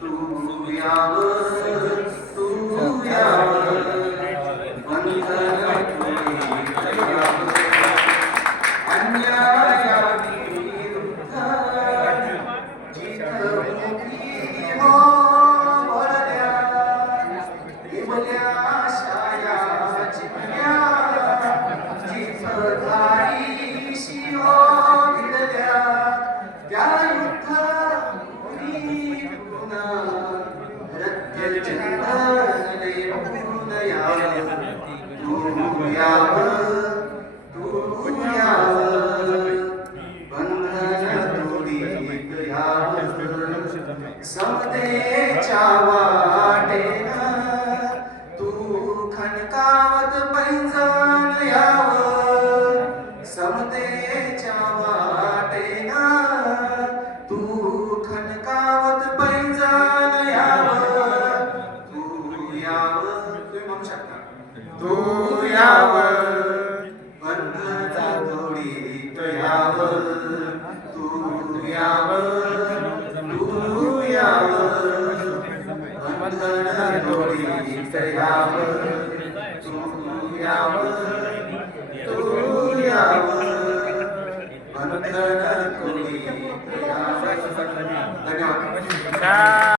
तू यावर तू यावर. भक्तेच्या वाटेन तू खणकावत पैंजण याव समतेच्या वाटेन तू खणकावत पैंजण याव तू याव म्हणू शकता. तू याव Yeah.